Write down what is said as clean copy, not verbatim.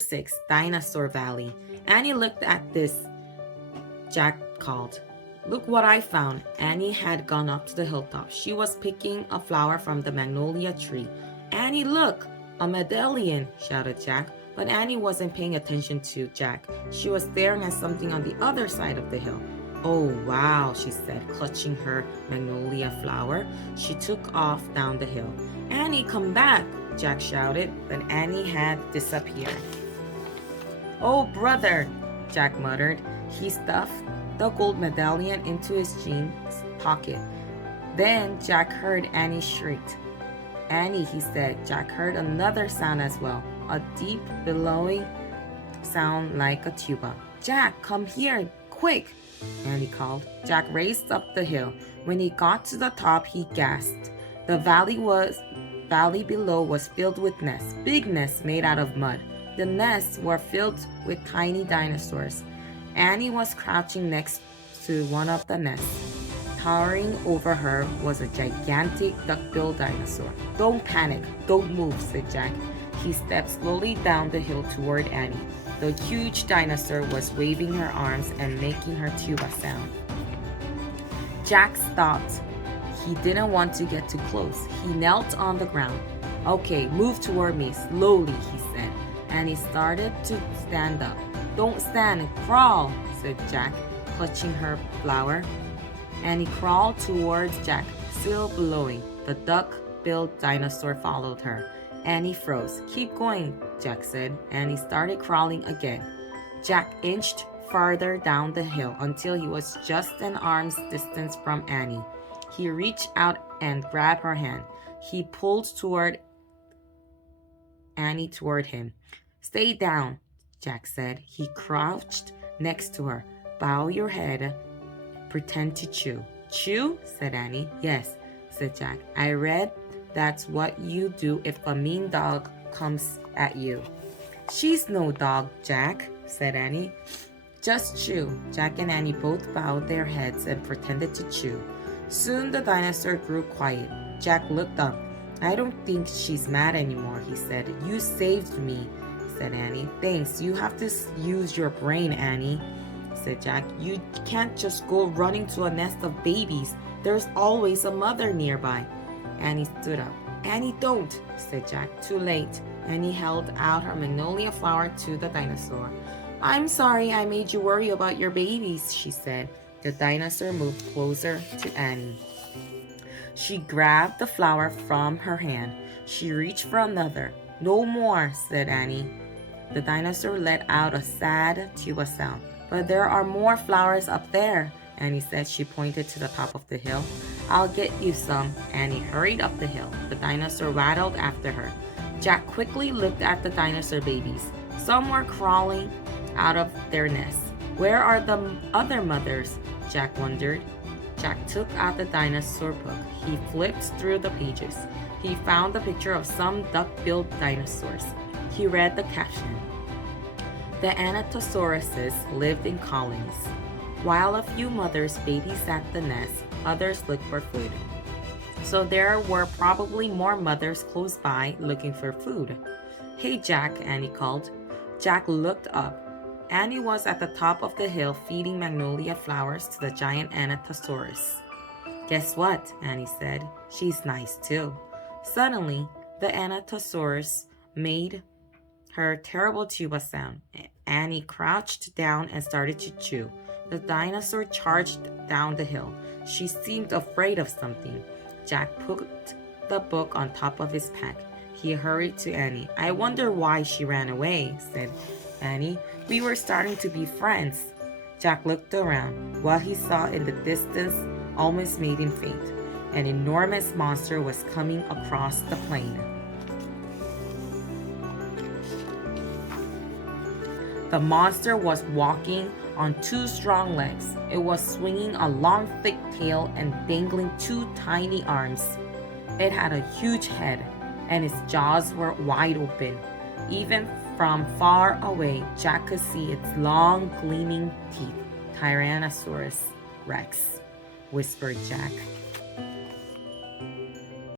6, Dinosaur Valley. Annie looked at this. Jack called. Look what I found. Annie had gone up to the hilltop. She was picking a flower from the magnolia tree. Annie, look! A medallion, shouted Jack. But Annie wasn't paying attention to Jack. She was staring at something on the other side of the hill. Oh, wow, she said, clutching her magnolia flower. She took off down the hill. Annie, come back, Jack shouted, but Annie had disappeared. Oh, brother, Jack muttered. He stuffed the gold medallion into his jeans pocket. Then Jack heard Annie shriek. Annie, he said. Jack heard another sound as well, a deep, bellowing sound like a tuba. Jack, come here, quick, Annie called. Jack raced up the hill. When he got to the top, he gasped. The valley below was filled with nests, big nests made out of mud. The nests were filled with tiny dinosaurs. Annie was crouching next to one of the nests. Towering over her was a gigantic duck-billed dinosaur. Don't panic, don't move, said Jack. He stepped slowly down the hill toward Annie. The huge dinosaur was waving her arms and making her tuba sound. Jack stopped. He didn't want to get too close. He knelt on the ground. Okay, move toward me, slowly, he said. And he started to stand up. Don't stand, crawl, said Jack, clutching her flower. And he crawled towards Jack, still bellowing. The duck-billed dinosaur followed her. Annie froze. Keep going, Jack said, and he started crawling again. Jack inched farther down the hill until he was just an arm's distance from Annie. He reached out and grabbed her hand. He pulled Annie toward him. Stay down, Jack said. He crouched next to her. Bow your head. Pretend to chew. Chew? Said Annie. Yes, said Jack. I read that's what you do if a mean dog comes at you. She's no dog, Jack, said Annie. Just chew. Jack and Annie both bowed their heads and pretended to chew. Soon the dinosaur grew quiet. Jack looked up. I don't think she's mad anymore, he said. You saved me, said Annie. Thanks. You have to use your brain, Annie, said Jack. You can't just go running to a nest of babies. There's always a mother nearby. Annie stood up. Annie, don't, said Jack. Too late. Annie held out her magnolia flower to the dinosaur. I'm sorry I made you worry about your babies, she said. The dinosaur moved closer to Annie. She grabbed the flower from her hand. She reached for another. No more, said Annie. The dinosaur let out a sad tuba sound. But there are more flowers up there, Annie said. She pointed to the top of the hill. I'll get you some. Annie hurried up the hill. The dinosaur waddled after her. Jack quickly looked at the dinosaur babies. Some were crawling out of their nests. Where are the other mothers? Jack wondered. Jack took out the dinosaur book. He flipped through the pages. He found a picture of some duck-billed dinosaurs. He read the caption. The Anatosauruses lived in colonies. While a few mothers babysat the nest, others looked for food. So there were probably more mothers close by looking for food. Hey, Jack, Annie called. Jack looked up. Annie was at the top of the hill feeding magnolia flowers to the giant Anatosaurus. Guess what? Annie said. She's nice too. Suddenly, the Anatosaurus made her terrible tuba sound. Annie crouched down and started to chew. The dinosaur charged down the hill. She seemed afraid of something. Jack put the book on top of his pack. He hurried to Annie. I wonder why she ran away, said Annie. We were starting to be friends. Jack looked around. What he saw in the distance almost made him faint. An enormous monster was coming across the plain. The monster was walking on two strong legs. It was swinging a long, thick tail and dangling two tiny arms. It had a huge head, and its jaws were wide open. Even from far away, Jack could see its long, gleaming teeth. Tyrannosaurus Rex, whispered Jack.